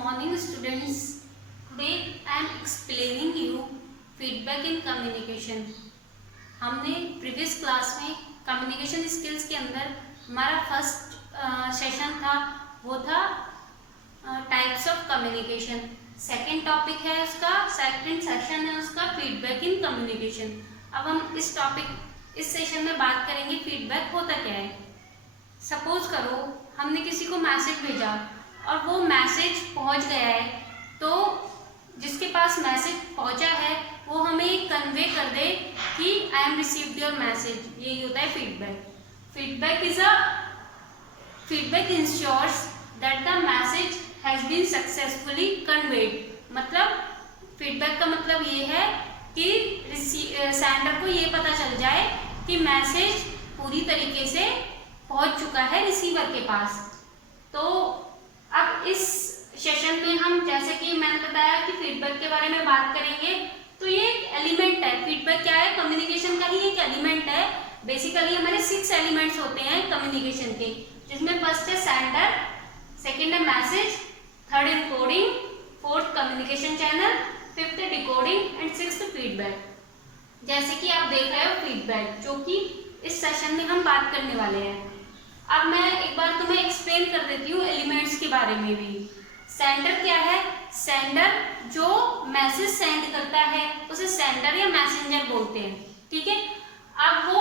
morning students. Today I am explaining you feedback in communication. हमने previous class में communication skills के अंदर हमारा फर्स्ट सेशन था, वो था types of communication. Second topic है उसका, सेकंड सेशन है उसका फीडबैक इन कम्युनिकेशन। अब हम इस सेशन में बात करेंगे फीडबैक होता क्या है। सपोज करो हमने किसी को मैसेज भेजा और वो मैसेज पहुंच गया है, तो जिसके पास मैसेज पहुंचा है वो हमें कन्वे कर दे कि I am received your message. यही होता है feedback. Feedback ensures that the message has been successfully conveyed. मतलब फीडबैक का मतलब ये है कि सेंडर को ये पता चल जाए कि मैसेज पूरी तरीके से पहुंच चुका है रिसीवर के पास। तो अब इस सेशन में हम, जैसे कि मैंने बताया कि फीडबैक के बारे में बात करेंगे, तो ये एक एलिमेंट है। फीडबैक क्या है? कम्युनिकेशन का ही एक एलिमेंट है। बेसिकली हमारे 6 एलिमेंट्स होते हैं कम्युनिकेशन के, जिसमें फर्स्ट है सेंडर, सेकंड है message, third encoding, fourth communication channel, fifth decoding and sixth feedback. जैसे कि आप देख रहे हो फीडबैक, जो कि इस सेशन में हम बात करने वाले हैं। अब मैं एक बार तुम्हें एक्सप्लेन कर देती हूँ एलिमेंट्स के बारे में भी। सेंडर क्या है? सेंडर जो मैसेज सेंड करता है उसे सेंडर या मैसेंजर बोलते हैं, ठीक है। अब वो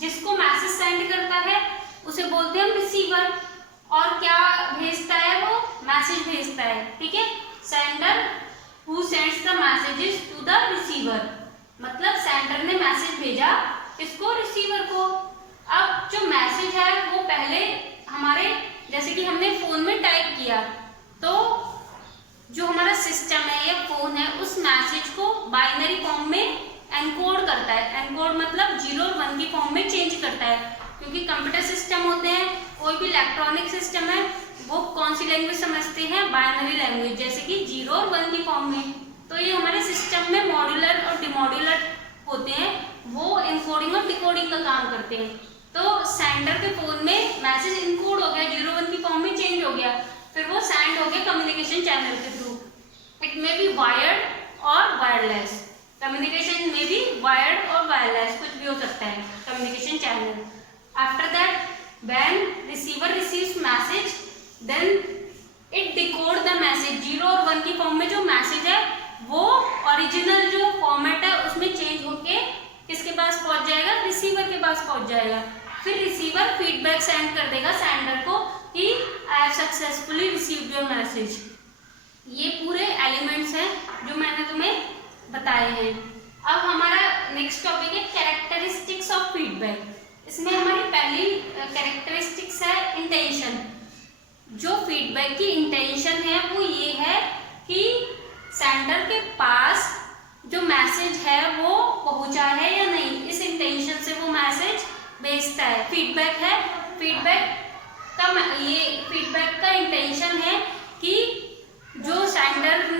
जिसको मैसेज सेंड करता है उसे बोलते हैं हम रिसीवर, और क्या भेजता है वो? मैसेज भेजता है, ठीक है। Sender who sends the messages to the receiver, मतलब सेंडर ने मैसेज भेजा किसको? रिसीवर को। अब जो मैसेज है वो पहले हमारे, जैसे कि हमने फोन में टाइप किया, तो जो हमारा सिस्टम है या फोन है उस मैसेज को बाइनरी फॉर्म में एनकोड करता है। एनकोड मतलब 0 और 1 की फॉर्म में चेंज करता है, क्योंकि कंप्यूटर सिस्टम होते हैं, कोई भी इलेक्ट्रॉनिक सिस्टम है, वो कौन सी लैंग्वेज समझते हैं? बाइनरी लैंग्वेज, जैसे कि 0 और 1 की फॉर्म में। तो ये हमारे सिस्टम में मॉड्यूलर और डिमॉड्यूलर होते हैं, वो एनकोडिंग और डिकोडिंग का काम करते हैं। तो सेंडर के फोन में मैसेज इनकोड हो गया, 0 1 की फॉर्म में चेंज हो गया, फिर वो सेंड हो गया कम्युनिकेशन चैनल के through. It may be wired और वायरलेस। कम्युनिकेशन में भी वायर्ड और वायरलेस कुछ भी हो सकता है communication channel. After that when receiver receives message, then it decode the message. 0 और 1 की फॉर्म में जो मैसेज है वो ओरिजिनल जो फॉर्मेट है उसमें चेंज होके किसके पास पहुंच जाएगा? रिसीवर के पास पहुंच जाएगा। फिर रिसीवर फीडबैक सेंड कर देगा सेंडर को कि I have successfully received your message. ये पूरे एलिमेंट्स हैं जो मैंने तुम्हें बताए हैं। अब हमारा नेक्स्ट टॉपिक है कैरेक्टरिस्टिक्स ऑफ फीडबैक। इसमें हमारी पहली कैरेक्टरिस्टिक्स है इंटेंशन। जो फीडबैक की इंटेंशन है वो ये है कि सेंडर के पास जो मैसेज है वो पहुंचा है या नहीं, इस इंटेंशन से वो मैसेज भेजता है। फीडबैक है, फीडबैक का इंटेंशन है कि जो सेंडर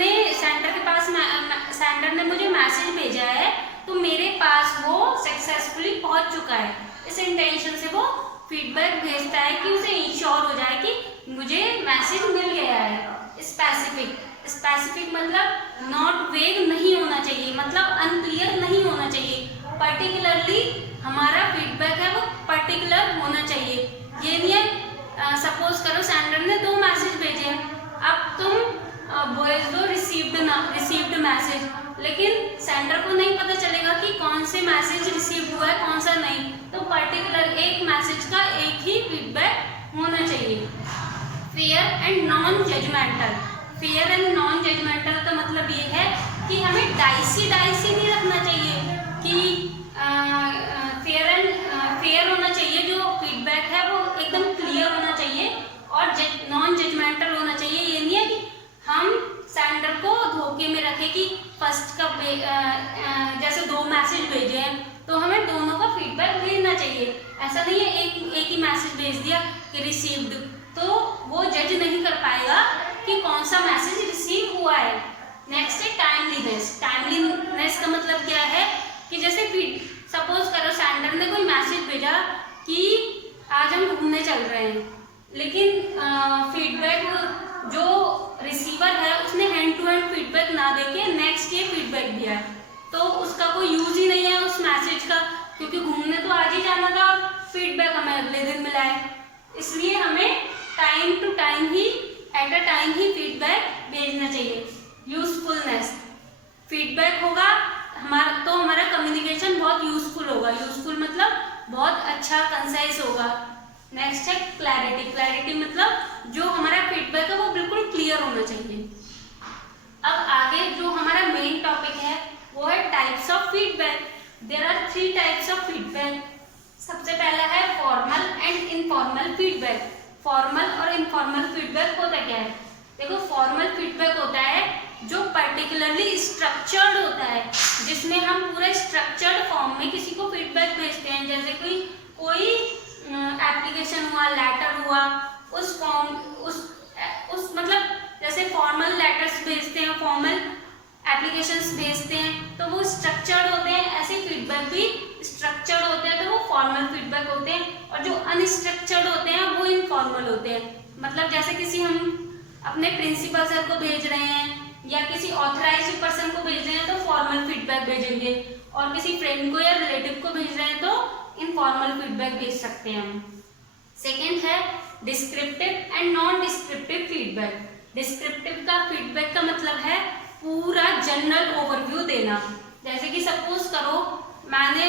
ने मुझे मैसेज भेजा है तो मेरे पास वो सक्सेसफुली पहुंच चुका है। इस इंटेंशन से वो फीडबैक भेजता है कि उसे इंश्योर हो जाए कि मुझे मैसेज मिल गया है। स्पेसिफिक मतलब नॉट वेग नहीं होना चाहिए, मतलब अनक्लियर नहीं होना चाहिए। पर्टिकुलरली हमारा फीडबैक है वो पर्टिकुलर होना चाहिए। ये नहीं है सपोज करो सेंडर ने 2 मैसेज भेजे, अब तुम वॉइस दो रिसीव्ड मैसेज, लेकिन सेंडर को नहीं पता चलेगा कि कौन से मैसेज रिसीव हुआ है कौन सा नहीं। तो पर्टिकुलर एक मैसेज का एक ही फीडबैक होना चाहिए। Fair and non judgemental. Fair and non judgemental का मतलब ये है कि हमें डाइसी नहीं रखना चाहिए, कि फेयर होना चाहिए। जो फीडबैक है वो एकदम क्लियर होना चाहिए, और नॉन जजमेंटल होना चाहिए। ये नहीं है कि हम सेंडर को धोखे में रखें कि फर्स्ट का जैसे 2 मैसेज भेजे हैं तो हमें दोनों का फीडबैक भेजना चाहिए। ऐसा नहीं है एक ही मैसेज भेज दिया कि रिसीव्ड, तो वो जज नहीं कर पाएगा कि कौन सा मैसेज रिसीव हुआ है। नेक्स्ट है टाइमलीनेस। टाइमलीनेस का मतलब क्या है कि जैसे सपोज करो सेंडर ने कोई मैसेज भेजा कि आज हम घूमने चल रहे हैं, लेकिन फीडबैक जो रिसीवर के नेक्स्ट ये फीडबैक दिया है, तो उसका कोई यूज ही नहीं है उस मैसेज का, क्योंकि घूमने तो आज ही जाना था और फीडबैक हमें अगले दिन मिला है। इसलिए हमें टाइम टू टाइम ही, एट अ टाइम ही फीडबैक भेजना चाहिए। यूजफुलनेस, फीडबैक होगा हमारा तो हमारा कम्युनिकेशन बहुत यूजफुल होगा। यूजफुल मतलब बहुत अच्छा, कंसाइज होगा। नेक्स्ट है क्लैरिटी। क्लैरिटी मतलब जो हमारा फीडबैक है वो बिल्कुल क्लियर होना चाहिए। अब आगे जो हमारा मेन टॉपिक है वो है types of feedback. There are 3 types of feedback. सबसे पहला है formal and informal feedback. Formal और इनफॉर्मल फीडबैक होता क्या है? देखो, फॉर्मल फीडबैक होता है जो पर्टिकुलरली स्ट्रक्चर्ड होता है, जिसमें हम पूरे स्ट्रक्चर्ड फॉर्म में किसी को फीडबैक भेजते हैं। जैसे कोई एप्लीकेशन हुआ, लेटर हुआ, उस फॉर्म उस मतलब जैसे फॉर्मल लेटर्स भेजते हैं, फॉर्मल एप्लीकेशंस भेजते हैं, तो वो स्ट्रक्चर्ड होते हैं। ऐसे फीडबैक भी स्ट्रक्चर्ड होते हैं, तो वो फॉर्मल फीडबैक होते हैं। और जो अनस्ट्रक्चर्ड होते हैं वो इनफॉर्मल होते हैं। मतलब जैसे किसी हम अपने प्रिंसिपल सर को भेज रहे हैं या किसी ऑथराइज्ड पर्सन को भेज रहे हैं तो फॉर्मल फीडबैक भेजेंगे, और किसी फ्रेंड को या रिलेटिव को भेज रहे हैं तो इनफॉर्मल फीडबैक भेज सकते हैं हम। सेकेंड है descriptive and non descriptive feedback. Descriptive का फीडबैक का मतलब है पूरा जनरल ओवरव्यू देना। जैसे कि सपोज करो मैंने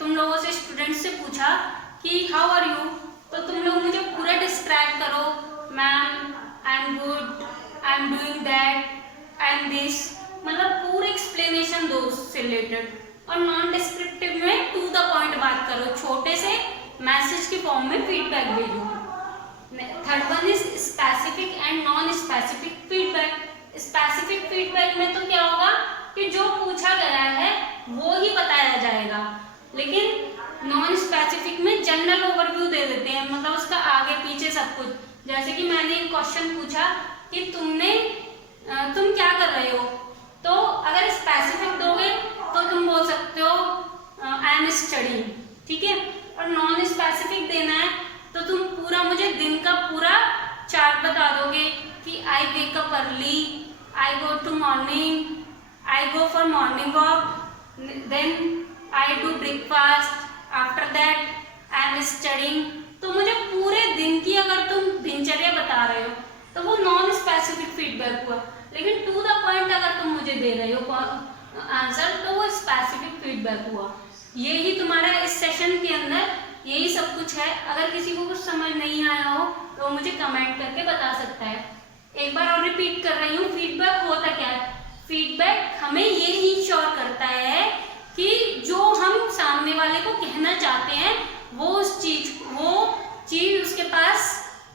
तुम लोगों से, स्टूडेंट से पूछा कि हाउ आर यू, तो तुम लोग मुझे पूरा डिस्क्राइब करो, ma'am I am good, I am doing that, I M this, मतलब पूरी एक्सप्लेनेशन दो उससे रिलेटेड। और नॉन डिस्क्रिप्टिव में टू द पॉइंट बात करो, छोटे से मैसेज के फॉर्म में फीडबैक भेजो। Third one is specific and non specific feedback. Specific feedback में तो क्या होगा कि जो पूछा गया है वो ही बताया जाएगा, लेकिन नॉन स्पेसिफिक में जनरल ओवरव्यू दे देते हैं, मतलब उसका आगे पीछे सब कुछ। जैसे कि मैंने एक क्वेश्चन पूछा कि तुम क्या कर रहे हो, तो अगर स्पेसिफिक दोगे तो तुम बोल सकते हो आई एम स्टडीइंग, ठीक है। और नॉन स्पेसिफिक देना है तो तुम पूरा मुझे दिन का पूरा चार्ट बता दोगे कि I wake up early, I go to morning, I go for morning walk, then I do breakfast, after that I am studying. तो मुझे पूरे दिन की अगर तुम दिनचर्या बता रहे हो तो वो नॉन स्पेसिफिक फीडबैक हुआ। लेकिन टू द पॉइंट अगर तुम मुझे दे रहे हो आंसर तो वो स्पेसिफिक फीडबैक हुआ। यही तुम्हारा इस सेशन के अंदर यही सब कुछ है। अगर किसी को कुछ समझ नहीं आया हो तो मुझे कमेंट करके बता सकता है। एक बार और रिपीट कर रही हूँ, फीडबैक होता क्या है? फीडबैक हमें ये इंश्योर करता है कि जो हम सामने वाले को कहना चाहते हैं वो चीज उसके पास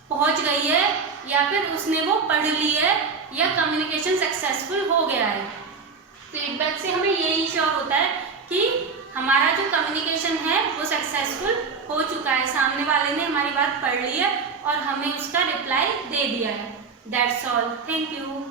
पहुंच गई है, या फिर उसने वो पढ़ ली है, या कम्युनिकेशन सक्सेसफुल हो गया है। फीडबैक से हमें ये इंश्योर होता है कि हमारा जो कम्युनिकेशन है वो सक्सेसफुल हो चुका है, सामने वाले ने हमारी बात पढ़ ली है और हमें उसका रिप्लाई दे दिया है। That's all, thank you.